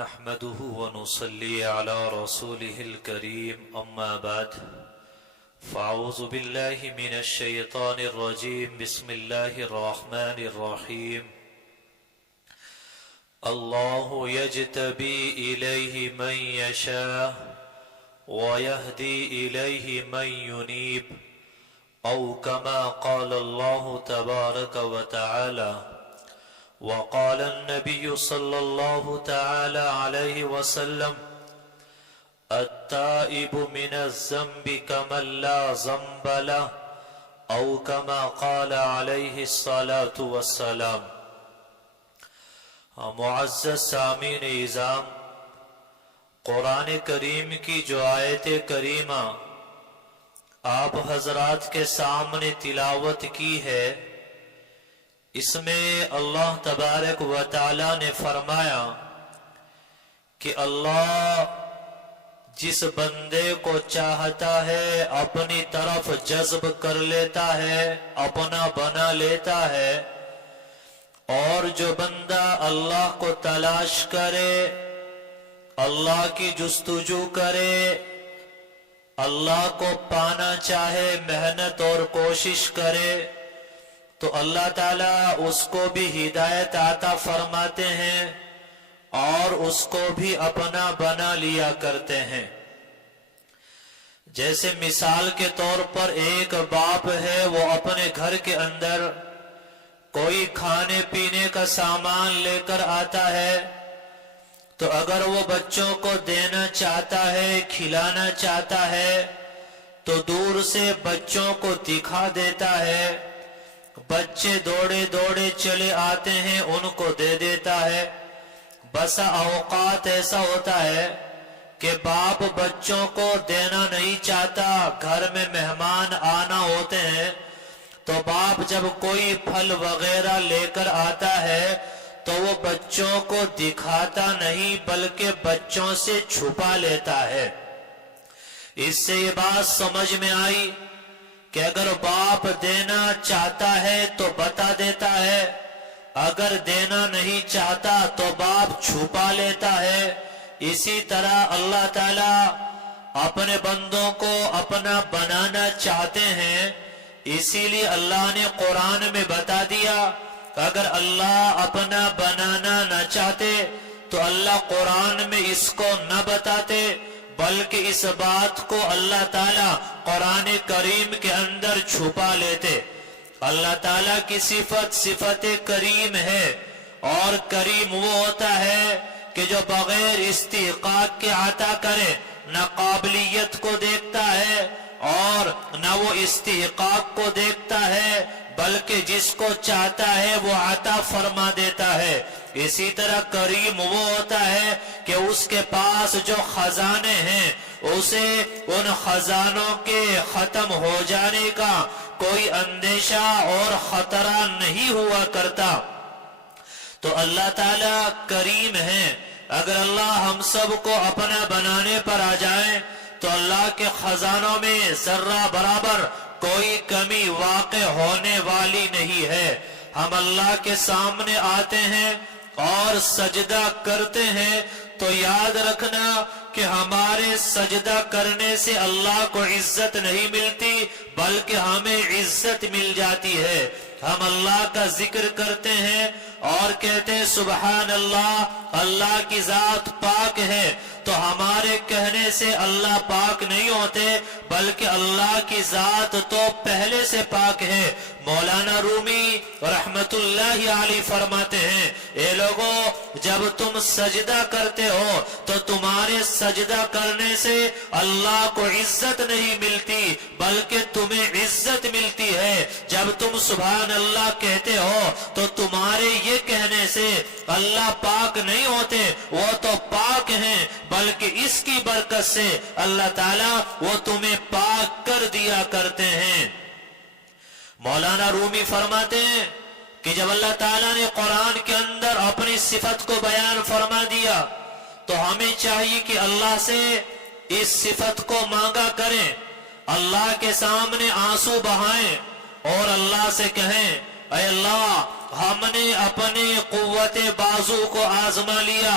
نحمده ونصلي على رسوله الكريم أما بعد فأعوذ بالله من الشيطان الرجيم بسم الله الرحمن الرحيم الله يجتبي إليه من يشاء ويهدي إليه من ينيب أو كما قال الله تبارك وتعالى وقال النبي صلى الله تعالى عليه وسلم التائب من الذنب كمن لا ذنب له أو كما قال عليه الصلاة والسلام۔ معزز سامعین اعظام، قرآن کریم کی جو آیت کریمہ آپ حضرات کے سامنے تلاوت کی ہے، اس میں اللہ تبارک و تعالی نے فرمایا کہ اللہ جس بندے کو چاہتا ہے اپنی طرف جذب کر لیتا ہے، اپنا بنا لیتا ہے، اور جو بندہ اللہ کو تلاش کرے، اللہ کی جستجو کرے، اللہ کو پانا چاہے، محنت اور کوشش کرے، تو اللہ تعالیٰ اس کو بھی ہدایت عطا فرماتے ہیں اور اس کو بھی اپنا بنا لیا کرتے ہیں۔ جیسے مثال کے طور پر ایک باپ ہے، وہ اپنے گھر کے اندر کوئی کھانے پینے کا سامان لے کر آتا ہے، تو اگر وہ بچوں کو دینا چاہتا ہے، کھلانا چاہتا ہے، تو دور سے بچوں کو دکھا دیتا ہے، بچے دوڑے دوڑے چلے آتے ہیں، ان کو دے دیتا ہے۔ بسا اوقات ایسا ہوتا ہے کہ باپ بچوں کو دینا نہیں چاہتا، گھر میں مہمان آنا ہوتے ہیں، تو باپ جب کوئی پھل وغیرہ لے کر آتا ہے تو وہ بچوں کو دکھاتا نہیں بلکہ بچوں سے چھپا لیتا ہے۔ اس سے یہ بات سمجھ میں آئی کہ اگر باپ دینا چاہتا ہے تو بتا دیتا ہے، اگر دینا نہیں چاہتا تو باپ چھپا لیتا ہے۔ اسی طرح اللہ تعالیٰ اپنے بندوں کو اپنا بنانا چاہتے ہیں، اسی لیے اللہ نے قرآن میں بتا دیا۔ اگر اللہ اپنا بنانا نہ چاہتے تو اللہ قرآن میں اس کو نہ بتاتے، بلکہ اس بات کو اللہ تعالیٰ قرآن کریم کے اندر چھپا لیتے۔ اللہ تعالیٰ کی صفت کریم ہے، اور کریم وہ ہوتا ہے کہ جو بغیر استحقاق کے عطا کرے، نہ قابلیت کو دیکھتا ہے اور نہ وہ استحقاق کو دیکھتا ہے، بلکہ جس کو چاہتا ہے وہ عطا فرما دیتا ہے۔ اسی طرح کریم وہ ہوتا ہے کہ اس کے پاس جو خزانے ہیں، اسے ان خزانوں کے ختم ہو جانے کا کوئی اندیشہ اور خطرہ نہیں ہوا کرتا۔ تو اللہ تعالیٰ کریم ہے۔ اگر اللہ ہم سب کو اپنا بنانے پر آ جائے تو اللہ کے خزانوں میں ذرہ برابر کوئی کمی واقع ہونے والی نہیں ہے۔ ہم اللہ کے سامنے آتے ہیں اور سجدہ کرتے ہیں تو یاد رکھنا کہ ہمارے سجدہ کرنے سے اللہ کو عزت نہیں ملتی بلکہ ہمیں عزت مل جاتی ہے۔ ہم اللہ کا ذکر کرتے ہیں اور کہتے ہیں سبحان اللہ، اللہ کی ذات پاک ہے، تو ہمارے کہنے سے اللہ پاک نہیں ہوتے بلکہ اللہ کی ذات تو پہلے سے پاک ہے۔ مولانا رومی رحمت اللہ علیہ فرماتے ہیں، اے لوگوں، جب تم سجدہ کرتے ہو تو تمہارے سجدہ کرنے سے اللہ کو عزت نہیں ملتی بلکہ تمہیں عزت ملتی ہے۔ جب تم سبحان اللہ کہتے ہو تو تمہارے یہ کہنے سے اللہ پاک نہیں ہوتے، وہ تو پاک ہیں، بلکہ اس کی برکت سے اللہ تعالیٰ وہ تمہیں پاک کر دیا کرتے ہیں۔ مولانا رومی فرماتے ہیں کہ جب اللہ تعالیٰ نے قرآن کے اندر اپنی صفت کو بیان فرما دیا تو ہمیں چاہیے کہ اللہ سے اس صفت کو مانگا کریں، اللہ کے سامنے آنسو بہائیں اور اللہ سے کہیں، اے اللہ، ہم نے اپنی قوت بازو کو آزما لیا،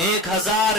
1000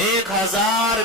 1000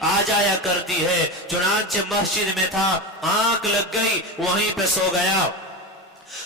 آ جایا کرتی ہے۔ چنانچہ مسجد میں تھا، آنکھ لگ گئی، وہیں پہ سو گیا۔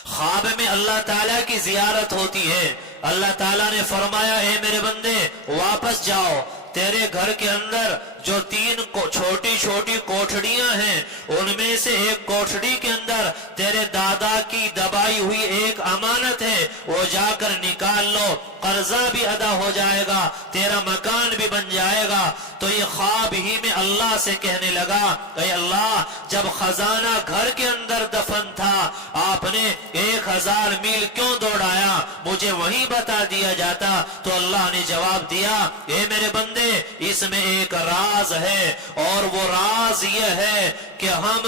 خواب میں اللہ تعالیٰ کی زیارت ہوتی ہے۔ اللہ تعالیٰ نے فرمایا اے میرے بندے واپس جاؤ، تیرے گھر کے اندر جو 3 چھوٹی چھوٹی کوٹھڑیاں ہیں ان میں سے ایک کوٹھڑی کے اندر تیرے دادا کی دبائی ہوئی ایک امانت ہے، وہ جا کر نکال لو، قرضہ بھی ادا ہو جائے گا، تیرا مکان بھی بن جائے گا۔ تو یہ خواب ہی میں اللہ سے کہنے لگا اے اللہ، جب خزانہ گھر کے اندر دفن تھا آپ نے 1000 میل کیوں دوڑایا؟ مجھے وہیں بتا دیا جاتا۔ تو اللہ نے جواب دیا اے میرے بندے، اس میں ایک راز ہے، اور وہ راز یہ ہے کہ ہم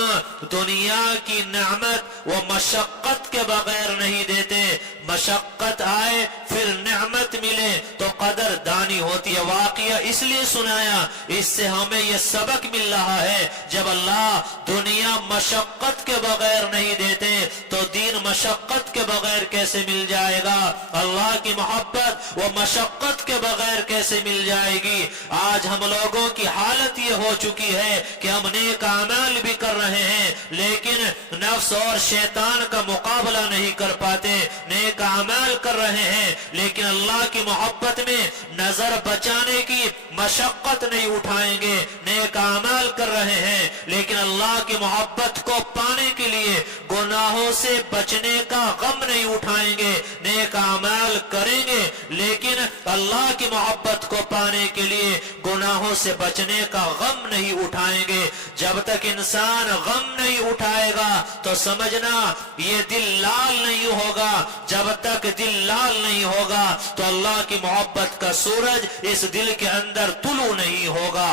دنیا کی نعمت و مشقت کے بغیر نہیں دیتے۔ مشقت آئے پھر نعمت ملے تو قدر دانی ہوتی ہے۔ واقعہ اس لیے سنایا، اس سے ہمیں یہ سبق مل رہا ہے جب اللہ دنیا مشقت کے بغیر نہیں دیتے تو دین مشقت کے بغیر کیسے مل جائے گا؟ اللہ کی محبت وہ مشقت کے بغیر کیسے مل جائے گی؟ آج ہم لوگوں کی حالت یہ ہو چکی ہے کہ ہم نیک اعمال بھی کر رہے ہیں لیکن نفس اور شیطان کا مقابلہ نہیں کر پاتے، نیک اعمال کر رہے ہیں لیکن اللہ کی محبت میں نظر بچانے کی مشقت نہیں اٹھائیں گے، نیک اعمال کر رہے ہیں لیکن اللہ کی محبت کو پانے کے لیے گناہوں سے بچنے کا غم نہیں اٹھائیں گے، نیک اعمال کریں گے لیکن اللہ کی محبت کو پانے کے لیے گناہوں سے بچنے کا غم نہیں اٹھائیں گے۔ جب تک انسان غم نہیں اٹھائے گا تو سمجھنا یہ دل لال نہیں ہوگا، جب تک دل لال نہیں ہوگا تو اللہ کی محبت کا سورج اس دل کے اندر طلوع نہیں ہوگا۔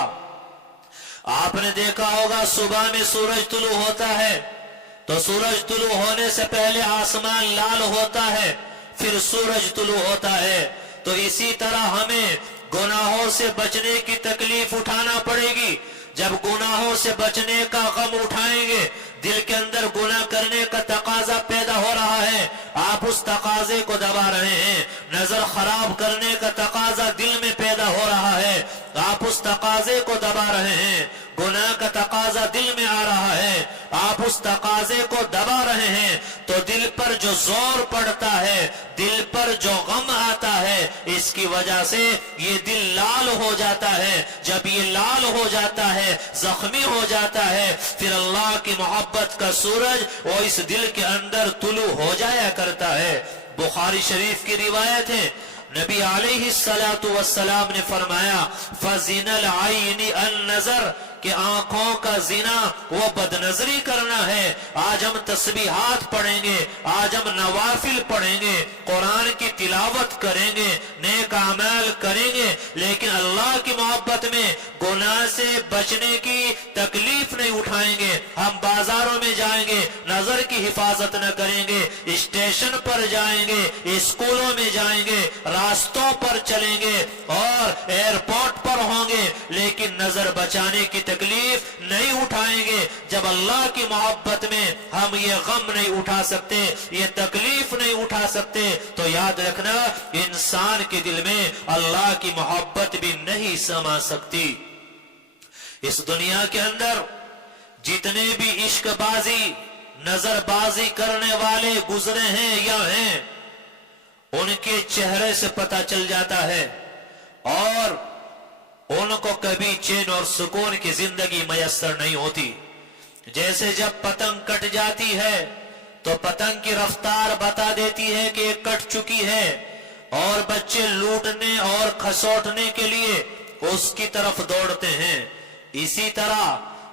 آپ نے دیکھا ہوگا صبح میں سورج طلوع ہوتا ہے تو سورج طلوع ہونے سے پہلے آسمان لال ہوتا ہے، پھر سورج طلوع ہوتا ہے۔ تو اسی طرح ہمیں گناہوں سے بچنے کی تکلیف اٹھانا پڑے گی۔ جب گناہوں سے بچنے کا غم اٹھائیں گے، دل کے اندر گناہ کرنے کا تقاضا پیدا ہو رہا ہے، آپ اس تقاضے کو دبا رہے ہیں۔ نظر خراب کرنے کا تقاضا دل میں پیدا ہو رہا ہے، آپ اس تقاضے کو دبا رہے ہیں۔ گناہ کا تقاضا دل میں آ رہا ہے، آپ اس تقاضے کو دبا رہے ہیں تو دل پر جو زور پڑتا ہے، دل پر جو غم آتا ہے، اس کی وجہ سے یہ دل لال ہو جاتا ہے۔ جب یہ لال ہو جاتا ہے، زخمی ہو جاتا ہے، پھر اللہ کی محبت کا سورج وہ اس دل کے اندر طلوع ہو جایا کرتا ہے۔ بخاری شریف کی روایت ہے، نبی علیہ السلام نے فرمایا فَزِنَ الْعَيْنِ النَّظَرِ کہ آنکھوں کا زنا وہ بد نظری کرنا ہے۔ آج ہم تسبیحات پڑھیں گے، آج ہم نوافل پڑھیں گے، قرآن کی تلاوت کریں گے، نیک اعمال کریں گے لیکن اللہ کی محبت میں گناہ سے بچنے کی تکلیف نہیں اٹھائیں گے۔ ہم بازاروں میں جائیں گے، نظر کی حفاظت نہ کریں گے، اسٹیشن پر جائیں گے، اسکولوں میں جائیں گے، راستوں پر چلیں گے اور ایئرپورٹ پر ہوں گے لیکن نظر بچانے کی تکلیف نہیں اٹھائیں گے۔ جب اللہ کی محبت میں ہم یہ غم نہیں اٹھا سکتے، یہ تکلیف نہیں اٹھا سکتے تو یاد رکھنا انسان کے دل میں اللہ کی محبت بھی نہیں سما سکتی۔ اس دنیا کے اندر جتنے بھی عشق بازی، نظر بازی کرنے والے گزرے ہیں یا ہیں، ان کے چہرے سے پتہ چل جاتا ہے اور ان کو کبھی چین اور سکون کی زندگی میسر نہیں ہوتی۔ جیسے جب پتنگ کٹ جاتی ہے تو پتنگ کی رفتار بتا دیتی ہے کہ یہ کٹ چکی ہے اور بچے لوٹنے اور کھسوٹنے کے لیے اس کی طرف دوڑتے ہیں۔ اسی طرح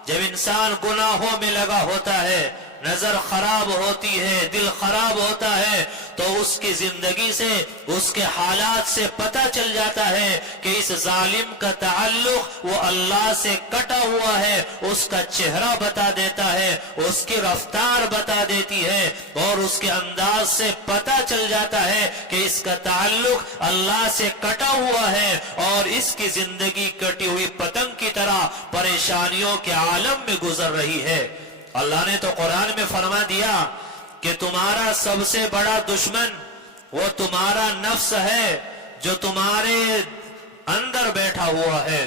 جب انسان گناہوں میں لگا ہوتا ہے، نظر خراب ہوتی ہے، دل خراب ہوتا ہے تو اس کی زندگی سے، اس کے حالات سے پتہ چل جاتا ہے کہ اس ظالم کا تعلق وہ اللہ سے کٹا ہوا ہے۔ اس کا چہرہ بتا دیتا ہے، اس کی رفتار بتا دیتی ہے اور اس کے انداز سے پتہ چل جاتا ہے کہ اس کا تعلق اللہ سے کٹا ہوا ہے اور اس کی زندگی کٹی ہوئی پتنگ کی طرح پریشانیوں کے عالم میں گزر رہی ہے۔ اللہ نے تو قرآن میں فرما دیا کہ تمہارا سب سے بڑا دشمن وہ تمہارا نفس ہے جو تمہارے اندر بیٹھا ہوا ہے۔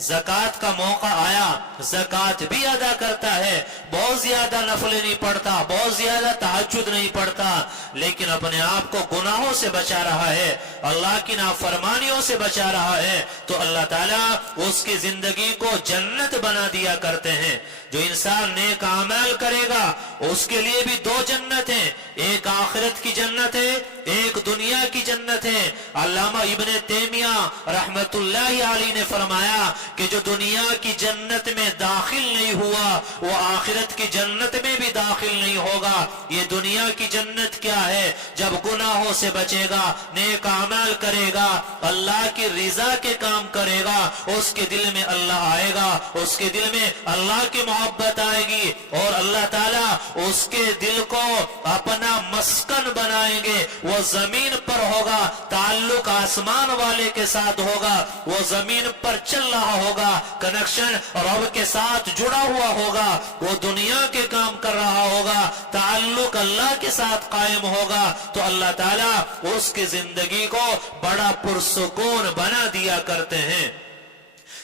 زکات کا موقع آیا زکات بھی ادا کرتا ہے, بہت زیادہ نفلیں نہیں پڑھتا, بہت زیادہ تہجد نہیں پڑھتا, لیکن اپنے آپ کو گناہوں سے بچا رہا ہے, اللہ کی نافرمانیوں سے بچا رہا ہے, تو اللہ تعالیٰ اس کی زندگی کو جنت بنا دیا کرتے ہیں. جو انسان نیک اعمال کرے گا اس کے لیے بھی دو جنت ہیں, ایک آخرت کی جنت ہے, ایک دنیا کی جنت ہے. علامہ ابن تیمیہ رحمت اللہ علیہ نے فرمایا کہ جو دنیا کی جنت میں داخل نہیں ہوا وہ آخرت کی جنت میں بھی داخل نہیں ہوگا. یہ دنیا کی جنت کیا ہے؟ جب گناہوں سے بچے گا, نیک اعمال کرے گا, اللہ کی رضا کے کام کرے گا, اس کے دل میں اللہ آئے گا, اس کے دل میں اللہ کی محبت آئے گی, اور اللہ تعالیٰ اس کے دل کو اپنا مسکن بنائیں گے. وہ زمین پر ہوگا, تعلق آسمان والے کے ساتھ ہوگا, وہ زمین پر چل رہا ہوگا, کنیکشن رب کے ساتھ جڑا ہوا ہوگا, وہ دنیا کے کام کر رہا ہوگا, تعلق اللہ کے ساتھ قائم ہوگا, تو اللہ تعالیٰ اس کی زندگی کو بڑا پرسکون بنا دیا کرتے ہیں.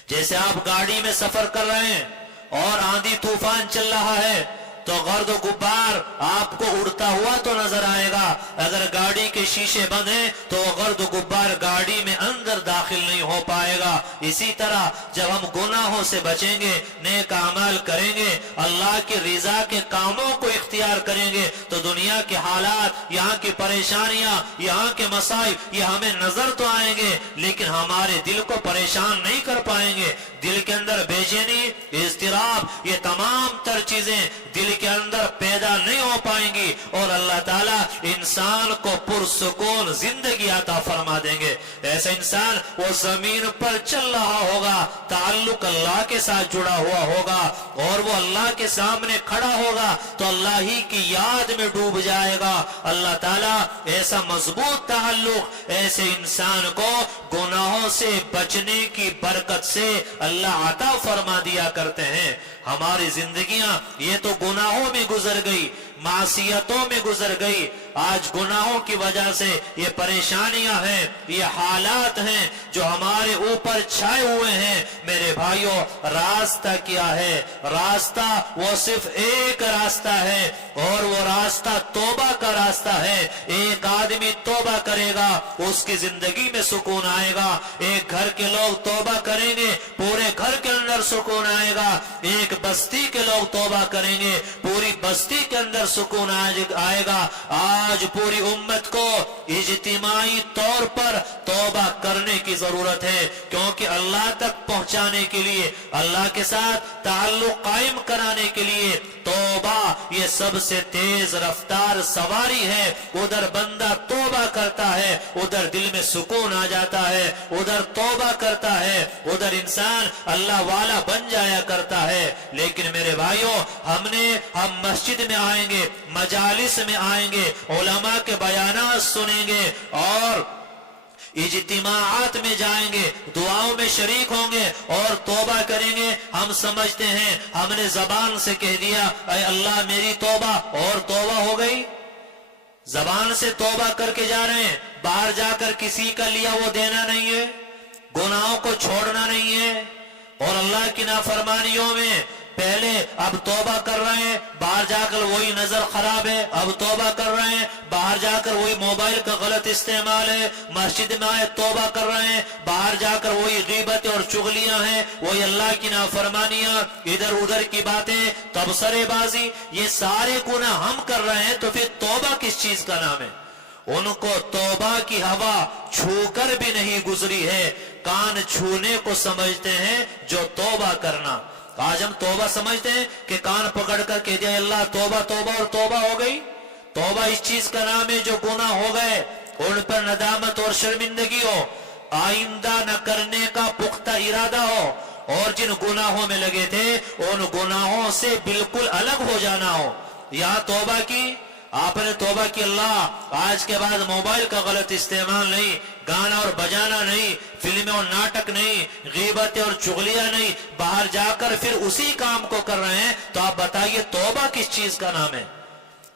جیسے آپ گاڑی میں سفر کر رہے ہیں اور آندھی طوفان چل رہا ہے تو گرد و غبار آپ کو اڑتا ہوا تو نظر آئے گا, اگر گاڑی کے شیشے بند ہیں تو وہ گرد و غبار گاڑی میں اندر داخل نہیں ہو پائے گا. اسی طرح جب ہم گناہوں سے بچیں گے, نیک اعمال کریں گے, اللہ کی رضا کے کاموں کو اختیار کریں گے, تو دنیا کے حالات, یہاں کی پریشانیاں, یہاں کے مسائل یہ ہمیں نظر تو آئیں گے لیکن ہمارے دل کو پریشان نہیں کر پائیں گے. دل کے اندر بے چینی, اضطراب, یہ تمام تر چیزیں دل کے اندر پیدا نہیں ہو پائیں گی, اور اللہ تعالیٰ انسان کو پرسکون زندگی عطا فرما دیں گے. ایسا انسان وہ زمین پر چل رہا ہوگا, تعلق اللہ کے ساتھ جڑا ہوا ہوگا, اور وہ اللہ کے سامنے کھڑا ہوگا تو اللہ ہی کی یاد میں ڈوب جائے گا. اللہ تعالیٰ ایسا مضبوط تعلق ایسے انسان کو گناہوں سے بچنے کی برکت سے اللہ عطا فرما دیا کرتے ہیں. ہماری زندگیاں یہ تو گناہوں میں گزر گئی, معصیتوں میں گزر گئی, آج گناہوں کی وجہ سے یہ پریشانیاں ہیں, یہ حالات ہیں جو ہمارے اوپر چھائے ہوئے ہیں. میرے بھائیوں, راستہ کیا ہے؟ راستہ وہ صرف ایک راستہ ہے, اور وہ راستہ توبہ کا راستہ ہے. ایک آدمی توبہ کرے گا اس کی زندگی میں سکون آئے گا, ایک گھر کے لوگ توبہ کریں گے پورے گھر کے اندر سکون آئے گا, ایک بستی کے لوگ توبہ کریں گے پوری بستی کے اندر سکون آئے گا. آج پوری امت کو اجتماعی طور پر توبہ کرنے کی ضرورت ہے, کیونکہ اللہ تک پہنچانے کے لیے, اللہ کے ساتھ تعلق قائم کرانے کے لیے توبہ یہ سب سے تیز رفتار سواری ہے. ادھر بندہ توبہ کرتا ہے, ادھر دل میں سکون آ جاتا ہے, ادھر توبہ کرتا ہے, ادھر انسان اللہ والا بن جایا کرتا ہے. لیکن میرے بھائیوں, ہم مسجد میں آئیں گے, مجالس میں آئیں گے, علماء کے بیانات سنیں گے اور اجتماعات میں جائیں گے, دعاؤں میں شریک ہوں گے اور توبہ کریں گے. ہم سمجھتے ہیں ہم نے زبان سے کہہ دیا اے اللہ میری توبہ, اور توبہ ہو گئی. زبان سے توبہ کر کے جا رہے ہیں, باہر جا کر کسی کا لیا وہ دینا نہیں ہے, گناہوں کو چھوڑنا نہیں ہے, اور اللہ کی نافرمانیوں میں پہلے اب توبہ کر رہے ہیں, باہر جا کر وہی نظر خراب ہے, اب توبہ کر رہے ہیں, باہر جا کر وہی موبائل کا غلط استعمال ہے, مسجد میں آئے توبہ کر رہے ہیں, باہر جا کر وہی غیبت اور چغلیاں ہیں, وہی اللہ کی نافرمانیاں, ادھر ادھر کی باتیں, تبصرے بازی, یہ سارے گناہ ہم کر رہے ہیں, تو پھر توبہ کس چیز کا نام ہے؟ ان کو توبہ کی ہوا چھو کر بھی نہیں گزری ہے, کان چھونے کو سمجھتے ہیں جو توبہ کرنا. آج ہم توبہ سمجھتے ہیں کہ کان پکڑ کر کہہ دیا اللہ توبہ توبہ اور توبہ ہو گئی. توبہ اس چیز کا نام ہے جو گناہ ہو گئے ان پر ندامت اور شرمندگی ہو, آئندہ نہ کرنے کا پختہ ارادہ ہو, اور جن گناہوں میں لگے تھے ان گناہوں سے بالکل الگ ہو جانا ہو. یہاں توبہ کی, آپ نے توبہ کی اللہ آج کے بعد موبائل کا غلط استعمال نہیں, گانا اور بجانا نہیں, فلمیں اور ناٹک نہیں, غیبت اور چغلیاں نہیں, باہر جا کر پھر اسی کام کو کر رہے ہیں, تو آپ بتائیے توبہ کس چیز کا نام ہے؟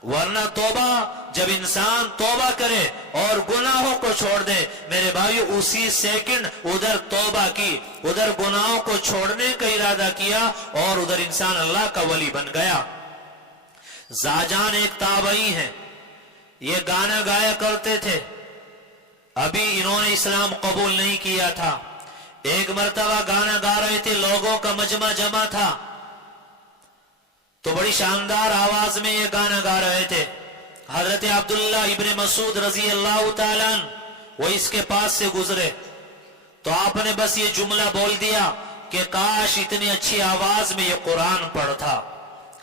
ورنہ توبہ جب انسان توبہ کرے اور گناہوں کو چھوڑ دے میرے بھائیو اسی سیکنڈ ادھر توبہ کی ادھر گناہوں کو چھوڑنے کا ارادہ کیا اور ادھر انسان اللہ کا ولی بن گیا۔ زاجان ایک تابعی ہیں، یہ گانا گایا کرتے تھے، ابھی انہوں نے اسلام قبول نہیں کیا تھا۔ ایک مرتبہ گانا گا رہے تھے، لوگوں کا مجمع جمع تھا، تو بڑی شاندار آواز میں یہ گانا گا رہے تھے۔ حضرت عبداللہ ابن مسعود رضی اللہ تعالیٰ عنہ وہ اس کے پاس سے گزرے تو آپ نے بس یہ جملہ بول دیا کہ کاش اتنی اچھی آواز میں یہ قرآن پڑھتا۔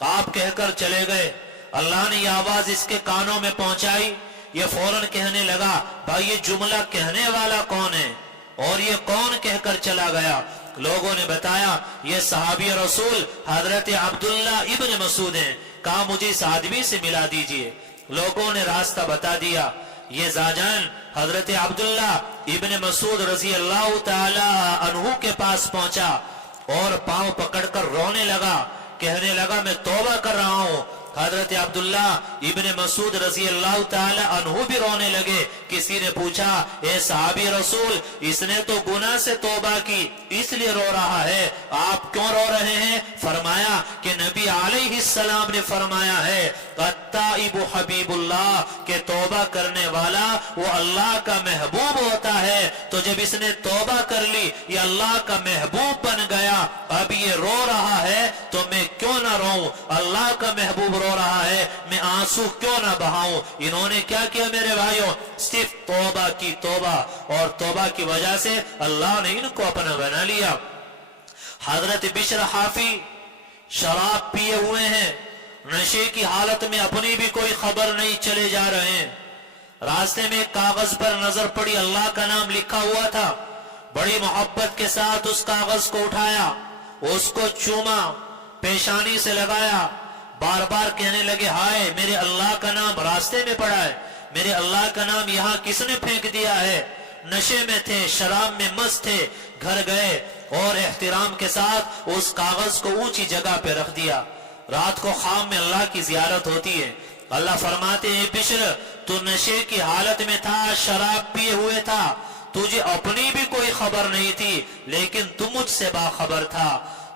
آپ کہہ کر چلے گئے، اللہ نے یہ آواز اس کے کانوں میں پہنچائی، یہ فوراً کہنے لگا بھائی یہ جملہ کہنے والا کون ہے اور یہ کون کہہ کر چلا گیا؟ لوگوں نے بتایا یہ صحابی رسول حضرت عبداللہ ابن مسعود ہیں، کہا مجھے اس آدمی سے ملا دیجئے۔ لوگوں نے راستہ بتا دیا، یہ زاجان حضرت عبداللہ ابن مسعود رضی اللہ تعالی عنہ کے پاس پہنچا اور پاؤں پکڑ کر رونے لگا، کہنے لگا میں توبہ کر رہا ہوں۔ حضرت عبداللہ ابن مسعود رضی اللہ تعالی عنہ بھی رونے لگے۔ کسی نے پوچھا اے صحابی رسول اس نے تو گناہ سے توبہ کی اس لیے رو رہا ہے، آپ کیوں رو رہے ہیں؟ فرمایا کہ نبی علیہ السلام نے فرمایا ہے التائب حبیب اللہ کہ توبہ کرنے والا وہ اللہ کا محبوب ہوتا ہے، تو جب اس نے توبہ کر لی یہ اللہ کا محبوب بن گیا، اب یہ رو رہا ہے تو میں کیوں نہ روؤں؟ اللہ کا محبوب رو رہا ہے میں آنسو کیوں نہ بہاؤں؟ انہوں نے کیا کیا میرے بھائیوں؟ صرف توبہ کی، توبہ، اور توبہ کی وجہ سے اللہ نے ان کو اپنا بنا لیا۔ حضرت بشر حافی شراب پیے ہوئے ہیں، نشے کی حالت میں اپنی بھی کوئی خبر نہیں، چلے جا رہے ہیں، راستے میں ایک کاغذ پر نظر پڑی، اللہ کا نام لکھا ہوا تھا، بڑی محبت کے ساتھ اس کاغذ کو اٹھایا، اس کو چوما، پیشانی سے لگایا، بار بار کہنے لگے ہائے میرے اللہ کا نام راستے میں پڑا ہے، میرے اللہ کا نام یہاں کس نے پھینک دیا ہے؟ نشے میں تھے، شراب میں مست تھے، گھر گئے اور احترام کے ساتھ اس کاغذ کو اونچی جگہ پہ رکھ دیا۔ رات کو خواب میں اللہ کی زیارت ہوتی ہے، اللہ فرماتے ہیں بشر تو نشے کی حالت میں تھا، شراب پیے ہوئے تھا، تجھے اپنی بھی کوئی خبر نہیں تھی لیکن تو مجھ سے باخبر تھا،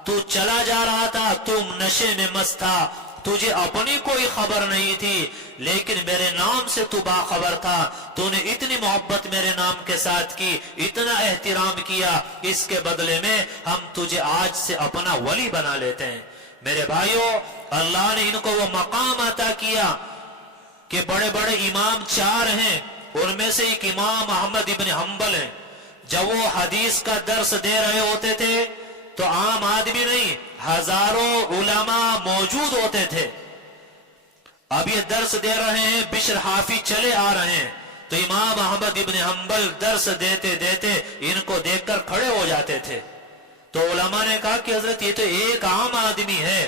تو چلا جا رہا تھا، تم نشے میں مست تھا، تجھے اپنی کوئی خبر نہیں تھی لیکن میرے نام سے تو باخبر تھا، تو نے اتنی محبت میرے نام کے ساتھ کی، اتنا احترام کیا، اس کے بدلے میں ہم تجھے آج سے اپنا ولی بنا لیتے ہیں۔ میرے بھائیوں اللہ نے ان کو وہ مقام عطا کیا کہ بڑے بڑے امام چار ہیں، ان میں سے ایک امام احمد ابن حنبل ہیں، جب وہ حدیث کا درس دے رہے ہوتے تھے تو عام آدمی نہیں، ہزاروں علماء موجود ہوتے تھے۔ اب یہ درس دے رہے ہیں، بشر حافی چلے آ رہے ہیں تو امام احمد ابن حنبل درس دیتے دیتے ان کو دیکھ کر کھڑے ہو جاتے تھے، تو علماء نے کہا کہ حضرت یہ تو ایک عام آدمی ہے،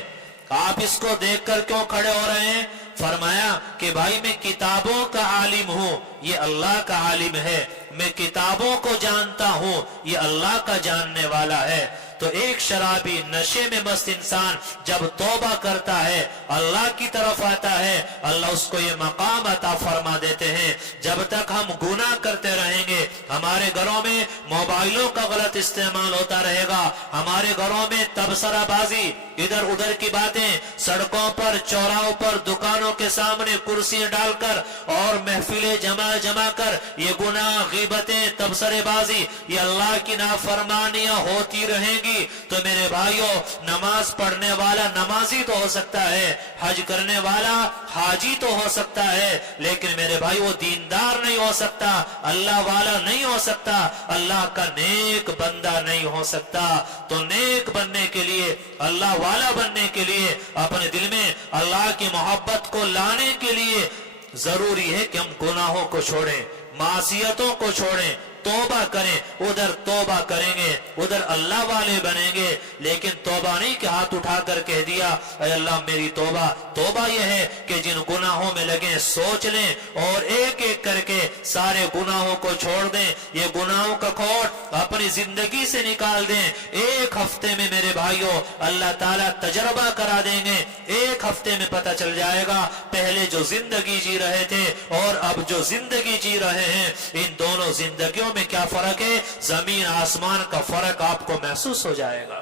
آپ اس کو دیکھ کر کیوں کھڑے ہو رہے ہیں؟ فرمایا کہ بھائی میں کتابوں کا عالم ہوں، یہ اللہ کا عالم ہے، میں کتابوں کو جانتا ہوں، یہ اللہ کا جاننے والا ہے۔ تو ایک شرابی نشے میں مست انسان جب توبہ کرتا ہے اللہ کی طرف آتا ہے، اللہ اس کو یہ مقام عطا فرما دیتے ہیں۔ جب تک ہم گناہ کرتے رہیں گے ہمارے گھروں میں موبائلوں کا غلط استعمال ہوتا رہے گا، ہمارے گھروں میں تبصرہ بازی، ادھر ادھر کی باتیں، سڑکوں پر، چوراہوں پر، دکانوں کے سامنے کرسیاں ڈال کر اور محفلیں جما کر یہ گناہ، غیبتیں، تبصرے بازی، یہ اللہ کی نافرمانیاں ہوتی رہیں گی، تو میرے بھائیوں نماز پڑھنے والا نمازی تو ہو سکتا ہے، حج کرنے والا حاجی تو ہو سکتا ہے، لیکن میرے بھائی وہ دیندار نہیں ہو سکتا، اللہ والا نہیں ہو سکتا، اللہ کا نیک بندہ نہیں ہو سکتا۔ تو نیک بننے کے لیے، اللہ والا بننے کے لیے، اپنے دل میں اللہ کی محبت کو لانے کے لیے ضروری ہے کہ ہم گناہوں کو چھوڑیں، معصیتوں کو چھوڑیں، توبہ کریں، ادھر توبہ کریں گے ادھر اللہ والے بنیں گے۔ لیکن توبہ نہیں کہ ہاتھ اٹھا کر کہہ دیا اے اللہ میری توبہ۔ توبہ یہ ہے کہ جن گناہوں میں لگیں سوچ لیں اور ایک ایک کر کے سارے گناہوں کو چھوڑ دیں، یہ گناہوں کا کوٹ اپنی زندگی سے نکال دیں۔ ایک ہفتے میں میرے بھائیوں اللہ تعالیٰ تجربہ کرا دیں گے، ایک ہفتے میں پتہ چل جائے گا پہلے جو زندگی جی رہے تھے اور اب جو زندگی جی رہے ہیں ان دونوں زندگیوں میں کیا فرق ہے، زمین آسمان کا فرق آپ کو محسوس ہو جائے گا۔